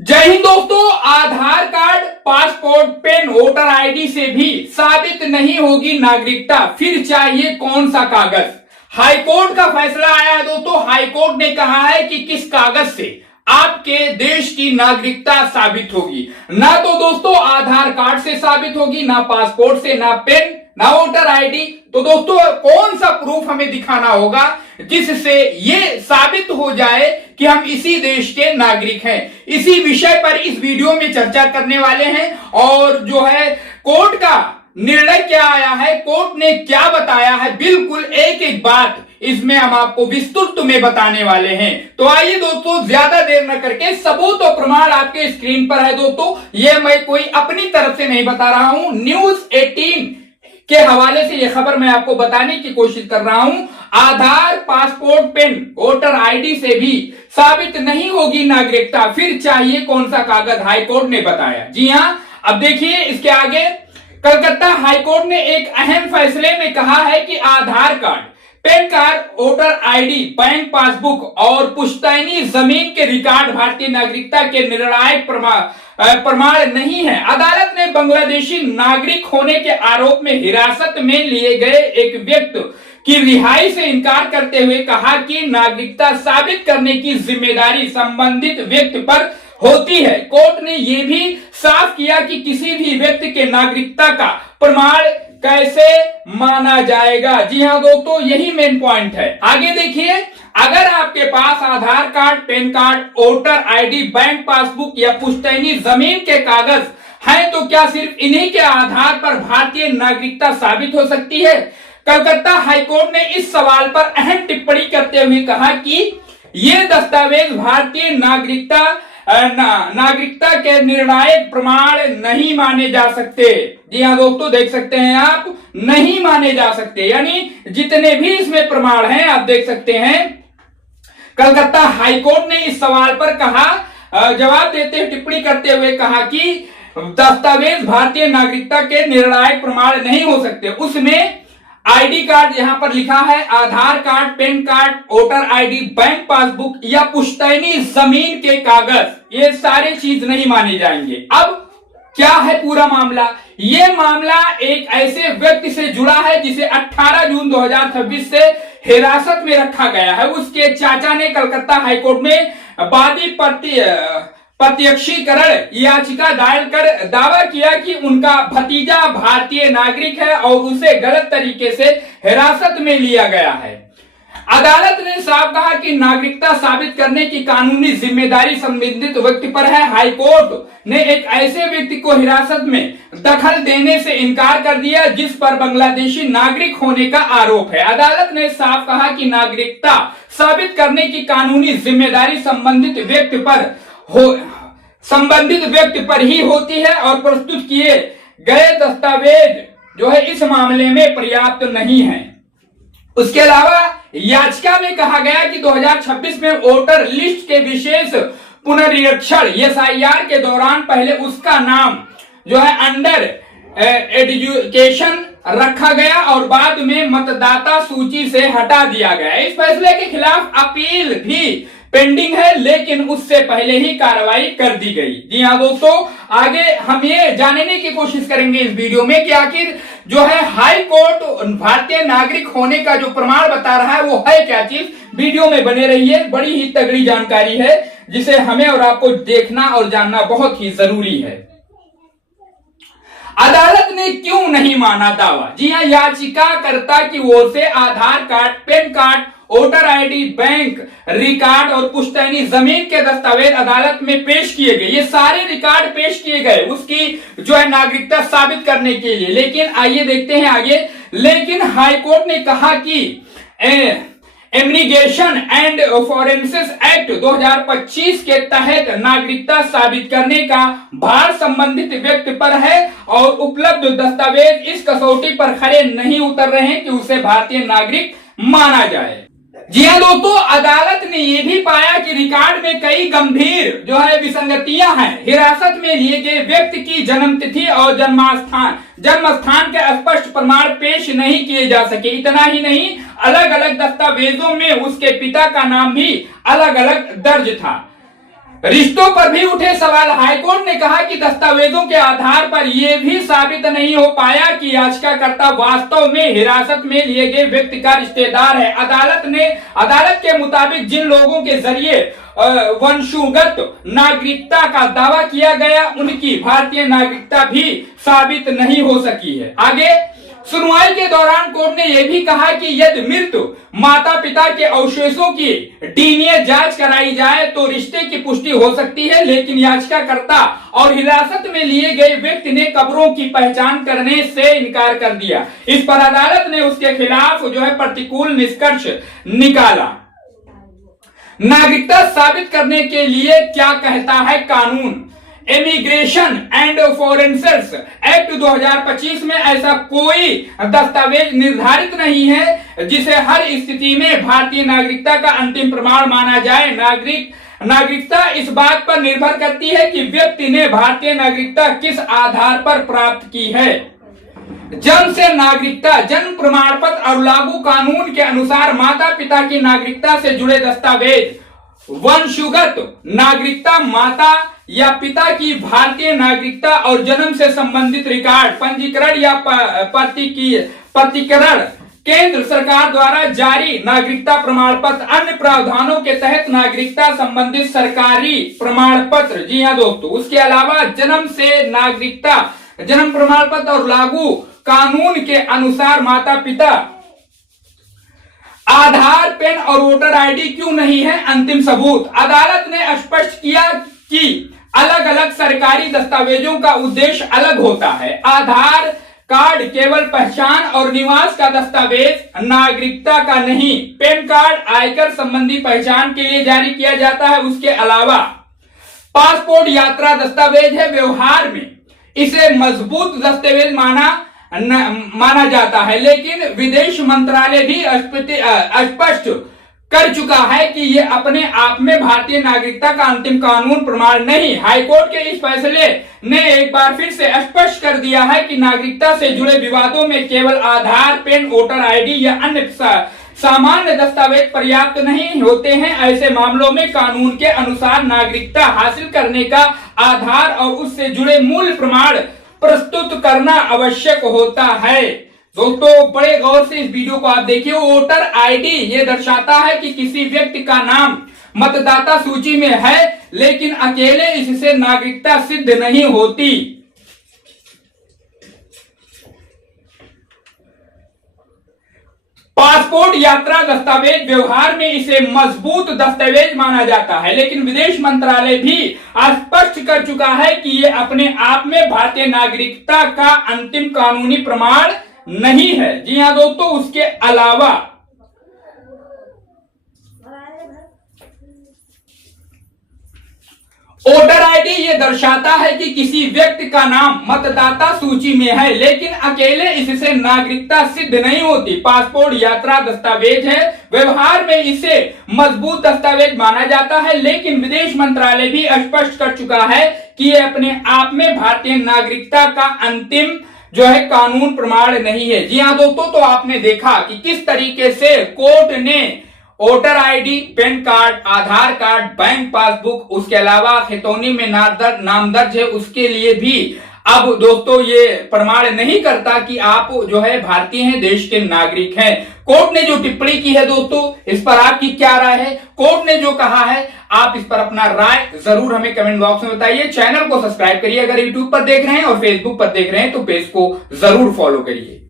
जय हिंद दोस्तों। Aadhaar card, passport, PAN, voter ID से भी साबित नहीं होगी नागरिकता, फिर चाहिए कौन सा कागज। हाईकोर्ट का फैसला आया है दोस्तों। हाईकोर्ट ने कहा है कि किस कागज से आपके देश की नागरिकता साबित होगी। ना तो दोस्तों आधार कार्ड से साबित होगी, ना पासपोर्ट से, ना पेन, ना वोटर आईडी। तो दोस्तों कौन सा प्रूफ हमें दिखाना होगा जिससे ये साबित हो जाए कि हम इसी देश के नागरिक हैं। इसी विषय पर इस वीडियो में चर्चा करने वाले हैं। और जो है कोर्ट का निर्णय क्या आया है, कोर्ट ने क्या बताया है, बिल्कुल एक एक बात इसमें हम आपको विस्तृत में बताने वाले हैं। तो आइए दोस्तों, ज्यादा देर न करके, सबूत और प्रमाण आपके स्क्रीन पर है दोस्तों। ये मैं कोई अपनी तरफ से नहीं बता रहा हूं, न्यूज 18 के हवाले से यह खबर मैं आपको बताने की कोशिश कर रहा हूं। आधार, पासपोर्ट, पेन, वोटर आईडी से भी साबित नहीं होगी नागरिकता, फिर चाहिए कौन सा कागज, हाईकोर्ट ने बताया। जी हां, अब देखिए इसके आगे। कलकत्ता हाईकोर्ट ने एक अहम फैसले में कहा है कि Aadhaar card, PAN card, voter ID, bank passbook और पुश्तैनी जमीन के रिकॉर्ड भारतीय नागरिकता के निर्णायक प्रमाण नहीं है। अदालत ने बांग्लादेशी नागरिक होने के आरोप में हिरासत में लिए गए एक व्यक्ति की रिहाई से इनकार करते हुए कहा कि नागरिकता साबित करने की जिम्मेदारी संबंधित व्यक्ति पर होती है। कोर्ट ने यह भी साफ किया कि किसी भी व्यक्ति के नागरिकता का प्रमाण कैसे माना जाएगा। जी हां दोस्तों, यही मेन पॉइंट है। आगे देखिए, अगर आपके पास Aadhaar card, PAN card, voter ID, bank passbook या पुश्तैनी जमीन के कागज हैं तो क्या सिर्फ इन्हीं के आधार पर भारतीय नागरिकता साबित हो सकती है? कलकत्ता हाईकोर्ट ने इस सवाल पर अहम टिप्पणी करते हुए कहा कि ये दस्तावेज भारतीय नागरिकता के निर्णायक प्रमाण नहीं माने जा सकते। जी हाँ दोस्तों, देख सकते हैं आप, नहीं माने जा सकते। यानी जितने भी इसमें प्रमाण हैं आप देख सकते हैं। कलकत्ता हाईकोर्ट ने इस सवाल पर कहा, जवाब देते हुए टिप्पणी करते हुए कहा कि दस्तावेज भारतीय नागरिकता के निर्णायक प्रमाण नहीं हो सकते। उसमें आईडी कार्ड यहां पर लिखा है, Aadhaar card, PAN card, voter ID, bank passbook या पुश्तैनी जमीन के कागज, ये सारे चीज नहीं माने जाएंगे। अब क्या है पूरा मामला? ये मामला एक ऐसे व्यक्ति से जुड़ा है जिसे 18 जून 2026 से हिरासत में रखा गया है। उसके चाचा ने कलकत्ता हाईकोर्ट में वादी प्रत्यक्षीकरण याचिका दायर कर दावा किया कि उनका भतीजा भारतीय नागरिक है और उसे गलत तरीके से हिरासत में लिया गया है। अदालत ने साफ कहा कि नागरिकता साबित करने की कानूनी जिम्मेदारी संबंधित व्यक्ति पर है। हाईकोर्ट ने एक ऐसे व्यक्ति को हिरासत में दखल देने से इनकार कर दिया जिस पर बांग्लादेशी नागरिक होने का आरोप है। अदालत ने साफ कहा कि नागरिकता साबित करने की कानूनी जिम्मेदारी संबंधित व्यक्ति पर ही होती है और प्रस्तुत किए गए दस्तावेज जो है इस मामले में पर्याप्त नहीं है। उसके अलावा याचिका में कहा गया कि 2026 में वोटर लिस्ट के विशेष पुनरीक्षण एसआईआर के दौरान पहले उसका नाम जो है अंडर एजुकेशन रखा गया और बाद में मतदाता सूची से हटा दिया गया। इस फैसले के खिलाफ अपील भी पेंडिंग है, लेकिन उससे पहले ही कार्रवाई कर दी गई। जी हाँ दोस्तों, आगे हम ये जानने की कोशिश करेंगे इस वीडियो में कि आखिर जो है हाई कोर्ट भारतीय नागरिक होने का जो प्रमाण बता रहा है वो है क्या चीज। वीडियो में बने रहिए, बड़ी ही तगड़ी जानकारी है जिसे हमें और आपको देखना और जानना बहुत ही जरूरी है। अदालत ने क्यों नहीं माना दावा? जी हाँ, याचिकाकर्ता की ओर से Aadhaar card, PAN card, voter ID, bank record और पुश्तैनी जमीन के दस्तावेज अदालत में पेश किए गए। ये सारे रिकॉर्ड पेश किए गए उसकी जो है नागरिकता साबित करने के लिए। लेकिन आइए देखते हैं आगे। लेकिन हाईकोर्ट ने कहा कि इमिग्रेशन एंड फॉरेंसिस एक्ट 2025 के तहत नागरिकता साबित करने का भार संबंधित व्यक्ति पर है और उपलब्ध दस्तावेज इस कसौटी पर खरे नहीं उतर रहे हैं कि उसे भारतीय नागरिक माना जाए। जी हाँ दोस्तों, अदालत ने यह भी पाया कि रिकॉर्ड में कई गंभीर जो है विसंगतियां हैं। हिरासत में लिए गए व्यक्ति की जन्मतिथि और जन्मस्थान के स्पष्ट प्रमाण पेश नहीं किए जा सके। इतना ही नहीं, अलग अलग दस्तावेजों में उसके पिता का नाम भी अलग अलग दर्ज था। रिश्तों पर भी उठे सवाल। हाईकोर्ट ने कहा कि दस्तावेजों के आधार पर यह भी साबित नहीं हो पाया कि याचिकाकर्ता वास्तव में हिरासत में लिए गए व्यक्ति का रिश्तेदार है। अदालत के मुताबिक जिन लोगों के जरिए वंशुगत नागरिकता का दावा किया गया उनकी भारतीय नागरिकता भी साबित नहीं हो सकी है। आगे सुनवाई के दौरान कोर्ट ने यह भी कहा कि यदि मृत माता पिता के अवशेषों की डीएनए जांच कराई जाए तो रिश्ते की पुष्टि हो सकती है, लेकिन याचिकाकर्ता और हिरासत में लिए गए व्यक्ति ने कब्रों की पहचान करने से इनकार कर दिया। इस पर अदालत ने उसके खिलाफ प्रतिकूल निष्कर्ष निकाला। नागरिकता साबित करने के लिए क्या कहता है कानून? इमिग्रेशन एंड फॉरेनर्स एक्ट 2025 में ऐसा कोई दस्तावेज निर्धारित नहीं है जिसे हर स्थिति में भारतीय नागरिकता का अंतिम प्रमाण माना जाए। नागरिकता इस बात पर निर्भर करती है कि व्यक्ति ने भारतीय नागरिकता किस आधार पर प्राप्त की है। जन्म से नागरिकता, जन्म प्रमाण पत्र और लागू कानून के अनुसार माता पिता की नागरिकता से जुड़े दस्तावेज, वंशुगत नागरिकता, माता या पिता की भारतीय नागरिकता और जन्म से संबंधित रिकॉर्ड, पंजीकरण या प्रतिकरण, केंद्र सरकार द्वारा जारी नागरिकता प्रमाण पत्र, अन्य प्रावधानों के तहत नागरिकता संबंधित सरकारी प्रमाण पत्र। जी हाँ दोस्तों, उसके अलावा जन्म से नागरिकता, जन्म प्रमाण पत्र और लागू कानून के अनुसार माता पिता, आधार, पेन और वोटर आईडी क्यों नहीं है अंतिम सबूत? अदालत ने स्पष्ट किया कि अलग अलग सरकारी दस्तावेजों का उद्देश्य अलग होता है। आधार कार्ड केवल पहचान और निवास का दस्तावेज, नागरिकता का नहीं। पैन कार्ड आयकर संबंधी पहचान के लिए जारी किया जाता है। उसके अलावा पासपोर्ट यात्रा दस्तावेज है। व्यवहार में इसे मजबूत दस्तावेज माना जाता है, लेकिन विदेश मंत्रालय भी स्पष्ट कर चुका है कि ये अपने आप में भारतीय नागरिकता का अंतिम कानून प्रमाण नहीं। हाईकोर्ट के इस फैसले ने एक बार फिर से स्पष्ट कर दिया है कि नागरिकता से जुड़े विवादों में केवल आधार, पेन, वोटर आईडी या अन्य सामान्य दस्तावेज पर्याप्त नहीं होते हैं। ऐसे मामलों में कानून के अनुसार नागरिकता हासिल करने का आधार और उससे जुड़े मूल प्रमाण प्रस्तुत करना आवश्यक होता है। दोस्तों बड़े गौर से इस वीडियो को आप देखिए। वोटर आईडी ये दर्शाता है कि किसी व्यक्ति का नाम मतदाता सूची में है, लेकिन अकेले इससे नागरिकता सिद्ध नहीं होती। पासपोर्ट यात्रा दस्तावेज, व्यवहार में इसे मजबूत दस्तावेज माना जाता है, लेकिन विदेश मंत्रालय भी स्पष्ट कर चुका है कि ये अपने आप में भारतीय नागरिकता का अंतिम कानूनी प्रमाण नहीं है। जी हाँ दोस्तों, उसके अलावा वोटर आईडी ये दर्शाता है कि किसी व्यक्ति का नाम मतदाता सूची में है, लेकिन अकेले इससे नागरिकता सिद्ध नहीं होती। पासपोर्ट यात्रा दस्तावेज है। व्यवहार में इसे मजबूत दस्तावेज माना जाता है, लेकिन विदेश मंत्रालय भी स्पष्ट कर चुका है कि ये अपने आप में भारतीय नागरिकता का अंतिम कानून प्रमाण नहीं है। जी हाँ दोस्तों, तो आपने देखा कि किस तरीके से कोर्ट ने वोटर आईडी, पैन कार्ड, आधार कार्ड, बैंक पासबुक, उसके अलावा खितौनी में नाम दर्ज है उसके लिए भी अब दोस्तों ये प्रमाण नहीं करता कि आप भारतीय हैं, देश के नागरिक हैं। कोर्ट ने जो टिप्पणी की है दोस्तों, इस पर आपकी क्या राय है? कोर्ट ने जो कहा है आप इस पर अपना राय जरूर हमें कमेंट बॉक्स में बताइए। चैनल को सब्सक्राइब करिए अगर यूट्यूब पर देख रहे हैं, और फेसबुक पर देख रहे हैं तो पेज को जरूर फॉलो करिए।